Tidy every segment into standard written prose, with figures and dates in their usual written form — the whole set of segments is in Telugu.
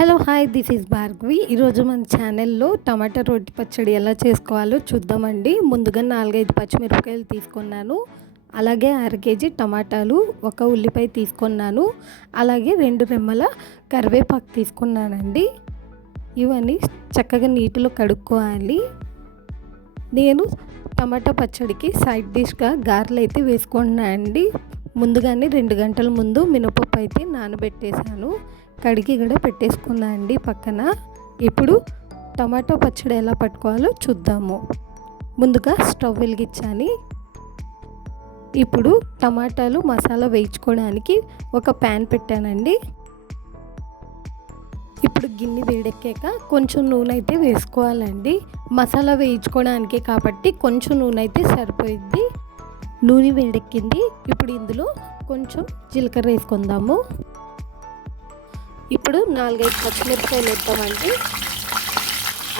Hello hi, this is Bhargavi. ఈరోజు మన ఛానల్లో టమాటా రోటి పచ్చడి ఎలా చేసుకోవాలో చూద్దామండి. ముందుగా 4-5 పచ్చిమిరపకాయలు తీసుకున్నాను. అలాగే 1/2 కేజీ టమాటాలు, 1 ఉల్లిపాయ తీసుకున్నాను. అలాగే 2 రెమ్మల కరివేపాకు తీసుకున్నానండి. ఇవన్నీ చక్కగా నీటిలో కడుక్కోవాలి. నేను టమాటా పచ్చడికి సైడ్ డిష్గా గారెలు అయితే వేసుకుంటున్నాను అండి. ముందుగానే 2 గంటల ముందు మినపప్పు అయితే నానబెట్టేశాను. కడిగి కూడా పెట్టేసుకున్నా అండి పక్కన. ఇప్పుడు టమాటో పచ్చడి ఎలా పట్టుకోవాలో చూద్దాము. ముందుగా స్టవ్ వెలిగించాలి. ఇప్పుడు టమాటాలు మసాలా వేయించుకోవడానికి ఒక ప్యాన్ పెట్టానండి. ఇప్పుడు గిన్నె వేడెక్కాక కొంచెం నూనె అయితే వేసుకోవాలండి. మసాలా వేయించుకోవడానికి కాబట్టి కొంచెం నూనె అయితే సరిపోయిద్ది. నూనె వేడెక్కింది. ఇప్పుడు ఇందులో కొంచెం జీలకర్ర వేసుకుందాము. ఇప్పుడు 4-5 పచ్చిమిరపకాయలు వేద్దామండి.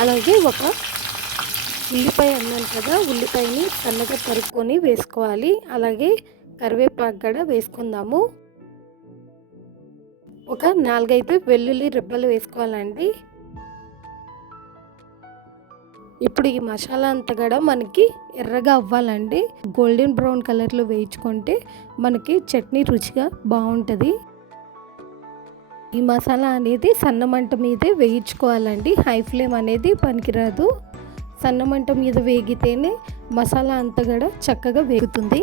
అలాగే ఒక ఉల్లిపాయ అన్నాను కదా, ఉల్లిపాయని సన్నగా తరుక్కొని వేసుకోవాలి. అలాగే కరివేపాకు కూడా వేసుకుందాము. ఒక 4-5 వెల్లుల్లి రెబ్బలు వేసుకోవాలండి. ఇప్పుడు ఈ మసాలా అంతా కూడా మనకి ఎర్రగా అవ్వాలండి. గోల్డెన్ బ్రౌన్ కలర్లో వేయించుకుంటే మనకి చట్నీ రుచిగా బాగుంటుంది. ఈ మసాలా అనేది సన్న మంట మీదే వేయించుకోవాలండి. హై ఫ్లేమ్ అనేది పనికిరాదు. సన్న మంట మీద వేగితేనే మసాలా అంతా కూడా చక్కగా వేగుతుంది.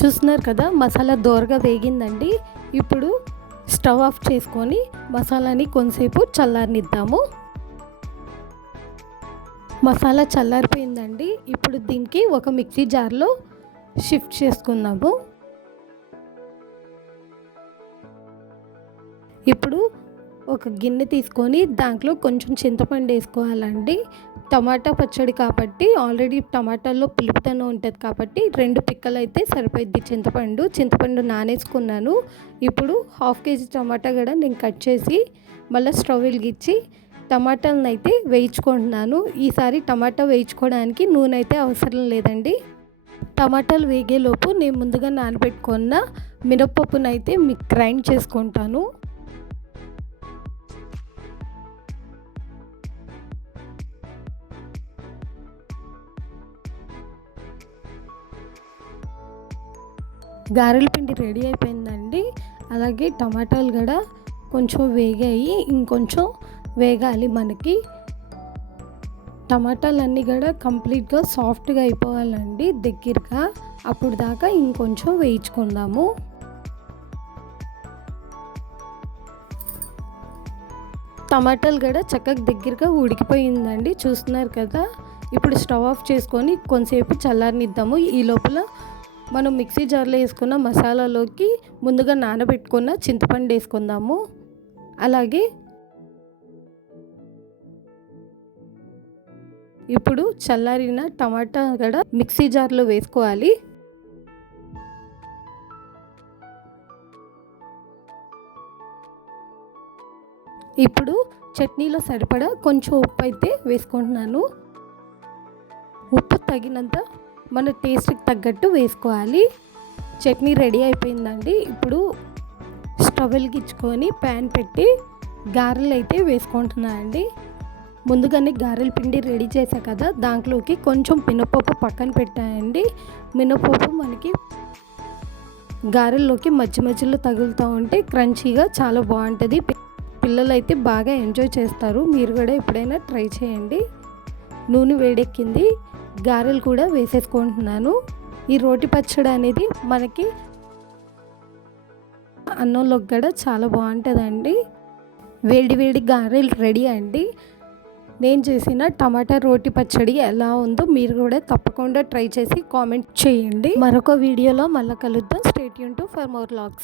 చూస్తున్నారు కదా, మసాలా దోరగా వేగిందండి. ఇప్పుడు స్టవ్ ఆఫ్ చేసుకొని మసాలాని కొంతసేపు చల్లారనిద్దాము. మసాలా చల్లారిపోయిందండి. ఇప్పుడు దీనికి ఒక మిక్సీ జార్లో షిఫ్ట్ చేసుకుందాము. ఇప్పుడు ఒక గిన్నె తీసుకొని దాంట్లో కొంచెం చింతపండు వేసుకోవాలండి. టమాటా పచ్చడి కాబట్టి ఆల్రెడీ టమాటాల్లో పులుపుతనం ఉంటుంది కాబట్టి 2 పిక్కలు అయితే సరిపోయిద్ది చింతపండు నానేసుకున్నాను. ఇప్పుడు 1/2 కేజీ టమాటా కూడా నేను కట్ చేసి మళ్ళీ స్టవ్ వెలిగించి టమాటాలను అయితే వేయించుకుంటున్నాను. ఈసారి టమాటా వేయించుకోవడానికి నూనె అయితే అవసరం లేదండి. టమాటాలు వేగేలోపు నేను ముందుగా నానబెట్టుకున్న మినపప్పునైతే గ్రైండ్ చేసుకుంటాను. గారెల పిండి రెడీ అయిపోయిందండి. అలాగే టమాటాలు కూడా కొంచెం వేగాయి. ఇంకొంచెం వేగాలి. మనకి టమాటాలన్నీ కూడా కంప్లీట్గా సాఫ్ట్గా అయిపోవాలండి దగ్గరగా. అప్పుడు దాకా ఇంకొంచెం వేయించుకుందాము. టమాటాలు కూడా చక్కగా దగ్గరగా ఉడికిపోయిందండి. చూస్తున్నారు కదా. ఇప్పుడు స్టవ్ ఆఫ్ చేసుకొని కొంతసేపు చల్లారనిద్దాము. ఈ లోపల మనం మిక్సీ జార్లో వేసుకున్న మసాలాలోకి ముందుగా నానబెట్టుకున్న చింతపండు వేసుకుందాము. అలాగే ఇప్పుడు చల్లారిన టమాటా కూడా మిక్సీ జార్లో వేసుకోవాలి. ఇప్పుడు చట్నీలో సరిపడా కొంచెం ఉప్పు అయితే వేసుకుంటున్నాను. ఉప్పు తగినంత మన టేస్ట్కి తగ్గట్టు వేసుకోవాలి. చట్నీ రెడీ అయిపోయిందండి. ఇప్పుడు స్టవ్ వెలిగించుకొని ప్యాన్ పెట్టి గారెలు అయితే వేసుకుంటున్నానండి. ముందుగానే గారెల పిండి రెడీ చేశా కదా, దాంట్లోకి కొంచెం మినపప్పు పక్కన పెట్టానండి. మినపప్పు మనకి గారెల్లోకి మధ్య మధ్యలో తగులుతూ ఉంటే క్రంచీగా చాలా బాగుంటుంది. పిల్లలు అయితే బాగా ఎంజాయ్ చేస్తారు. మీరు కూడా ఎప్పుడైనా ట్రై చేయండి. నూనె వేడెక్కింది. గారెలు కూడా వేసేసుకుంటున్నాను. ఈ రోటి పచ్చడి అనేది మనకి అన్నంలోకి కూడా చాలా బాగుంటుందండి. వేడి వేడి గారెలు రెడీ అండి. నేను చేసిన టమాటా రోటి పచ్చడి ఎలా ఉందో మీరు కూడా తప్పకుండా ట్రై చేసి కామెంట్ చేయండి. మరొక వీడియోలో మళ్ళీ కలుద్దాం. Stay tune to for more vlogs.